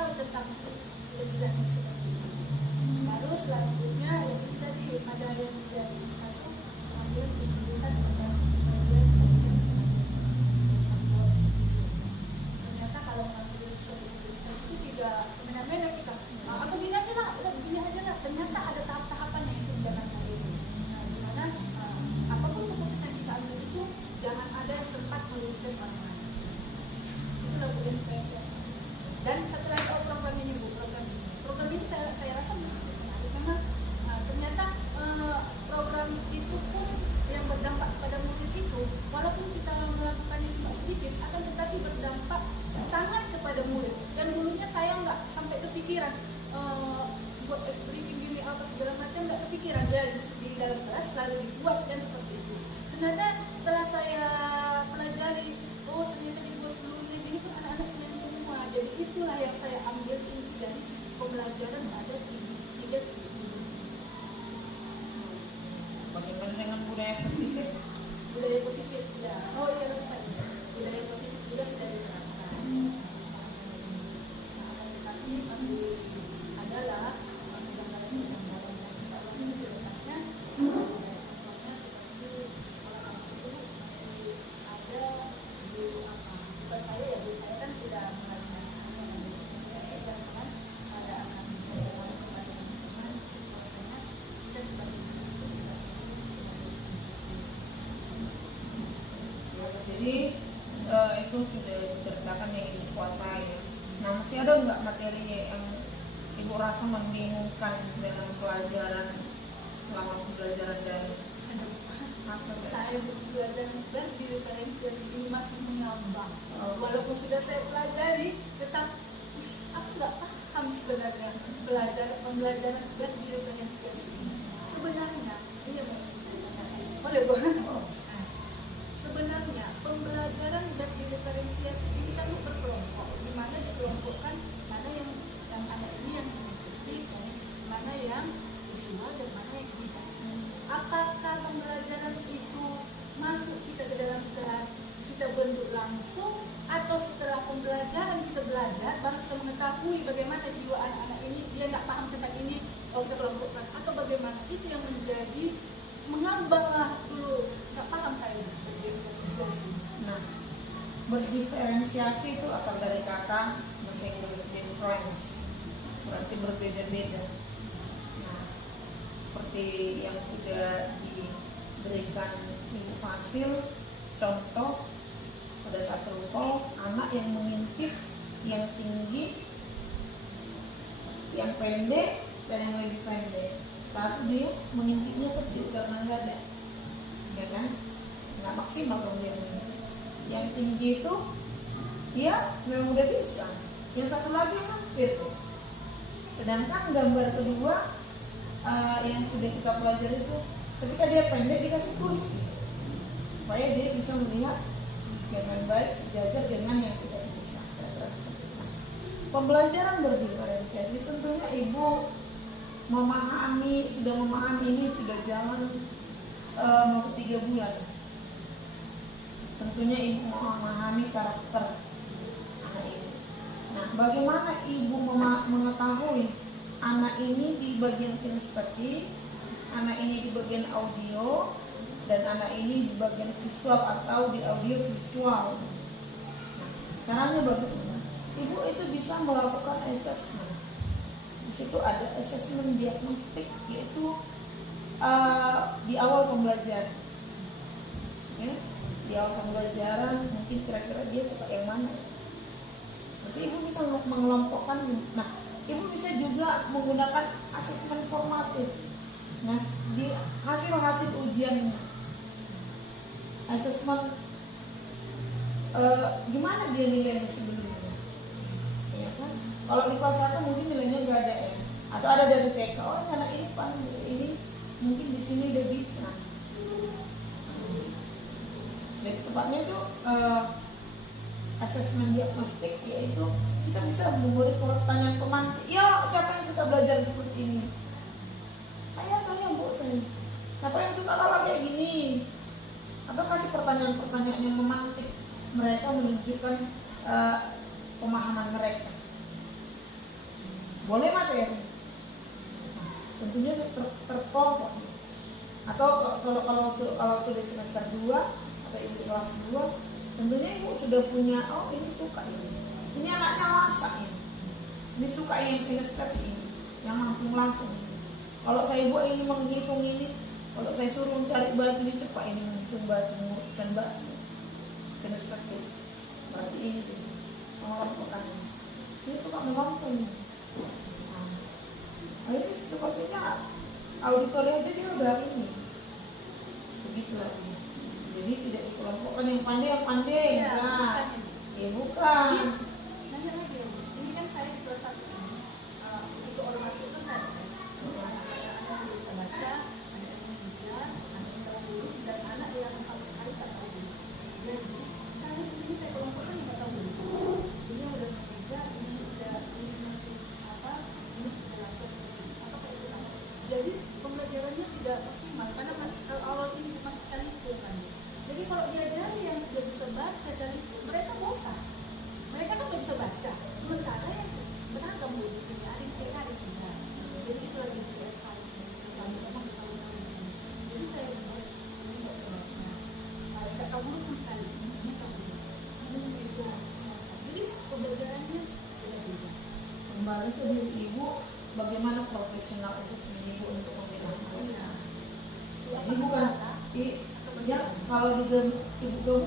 tahu tentang lebih lanjut seperti itu. Lalu selanjutnya yang tadi ada yang dari satu mengambil penulisan atas bagian ternyata kalau mengambil tulisan itu tidak semena-mena kita aku gini aja lah, udah begini aja lah, ternyata ada tahap-tahapan yang sebenarnya ini. Nah, dimana apapun keputusan yang kita ambil itu jangan ada yang sempat merugikan orang lain. Itulah kemudian saya biasa. Dan satu lagi program ini Bu, program ini saya rasa cukup menarik. Memang ternyata program itu pun yang berdampak pada murid itu, walaupun kita melakukannya cuma sedikit, akan tetapi berdampak sangat kepada murid. Dan dulunya saya nggak sampai kepikiran buat briefing gini apa segala macam, nggak kepikiran ya di dalam kelas selalu dibuat kan seperti itu. Ternyata setelah saya pelajari, oh ternyata dibuat sebelumnya ini tuh anak-anak senang semua. Jadi itulah yang saya ambil inti dari pembelajaran ada tiga titik. Bagaimana dengan budaya positif? Budaya positif ya. Oh iya lupa ya. Budaya positif juga sudah diterapkan. Tapi masih adalah jadi itu sudah diceritakan yang ibu kuasai ya. Nah, masih ada nggak materi yang ibu rasa membingungkan dalam pelajaran selama pembelajaran dari saya belajar dan diferensiasi ini masih mengambang. Walaupun sudah saya pelajari, tetap aku nggak paham sebenarnya pembelajaran dan diferensiasi ini. Sebenarnya, iya boleh Bu. Sebenarnya pembelajaran dan diferensiasi ini kan berkelompok, di mana dikelompokkan mana yang anak ini yang kinestetik, mana yang visual dan mana yang tidak. Apakah pembelajaran itu masuk kita ke dalam kelas, kita bentuk langsung, atau setelah pembelajaran kita belajar baru kita mengetahui bagaimana jiwa anak-anak ini, dia nggak paham tentang ini, kita kelompokkan, atau bagaimana? Itu yang menjadi mengambang lah dulu, nggak paham saya berdiferensiasi. Nah, berdiferensiasi itu asal dari kata bahasa Inggris difference, berarti berbeda-beda. Nah, seperti yang sudah diberikan Ibu Fasil, contoh pada saat rukol, anak yang mengintip, yang tinggi, yang pendek, dan yang lebih pendek. Satu dia mengintipnya kecil karena nggak ada, ya kan? Nggak maksimal dong dia mengintip. Yang tinggi itu dia memang udah bisa. Yang satu lagi hampir. Sedangkan gambar kedua yang sudah kita pelajari itu, ketika dia pendek dikasih kursi supaya dia bisa melihat dengan baik sejajar dengan yang tidak bisa. Pembelajaran berdiferensiasi tentunya ibu sudah memahami ini sudah jalan mau 3 bulan. Tentunya ibu memahami karakter anak ini. Nah, bagaimana ibu mengetahui anak ini di bagian kinestetik, anak ini di bagian audio, dan anak ini di bagian visual atau di audio visual? Nah, caranya bagaimana? Ibu itu bisa melakukan assessment. Di situ ada assessment diagnostik, yaitu di awal pembelajaran. Ya, di awal pembelajaran mungkin kira-kira dia suka yang mana. Nanti ibu bisa mengelompokkan. Nah, ibu bisa juga menggunakan asesmen formatif. Nah, di hasil ujian asesmen gimana dia nilainya sebelumnya, ya kan? Kalau di kelas 1 mungkin nilainya nggak ada ya, atau ada dari TK, oh anak ini pandai, ini mungkin di sini udah bisa. Jadi tepatnya itu asesmen diagnostik, yaitu kita bisa memberi pertanyaan pemantik. Ya, siapa yang suka belajar seperti ini? Saya Bu, saya. Siapa yang suka kalau kayak gini? Atau kasih pertanyaan-pertanyaan yang memantik mereka, menunjukkan pemahaman mereka. boleh materi. Tentunya terkelompok. Atau kalau sudah semester 2 atau ibu kelas 2, tentunya ibu sudah punya, oh ini suka ini anaknya masak ini suka yang kinestetik yang langsung. Kalau saya buat ini menghitung ini, kalau saya suruh mencari batu ini cepat, ini menghitung batu, mengurutan batu, kinestetik berarti ini mengelompokkan. Ini suka mengelompok ini. Nah, ini sepertinya auditori aja dia udah ini begitu lagi. Jadi tidak dikelompokkan yang pandai Iya, nah bukan. bukan. Nanya lagi, ini kan saya di kelas 1 untuk orang masuk kan saya tes. Anak yang bisa baca, anak yang meja, anak yang tahu huruf, dan anak yang sama sekali tak tahu huruf. Dan misalnya di sini saya kelompokkan yang tak tahu huruf. Ini yang udah meja, ini sudah ini masih apa, ini sudah baca seperti ini. Apa kayak itu sama. Jadi pembelajarannya tidak maksimal karena kalau awal ini masih califu kan. Jadi kalau diajari yang sudah bisa baca califu, mereka bosan. Mereka kan nggak bisa baca. Sementara yang benar kamu di sini hari tidak. Jadi itu lagi di exercise sama memang tahu. Jadi saya bilang ini nggak bisa baca. Nggak tahu huruf sama sekali. Ini tahu huruf. Ini itu. Jadi pembelajarannya beda-beda. Kembali ke diri ibu, bagaimana profesional itu sendiri ibu untuk membela mereka. Ini bukan ya, kalau juga ibu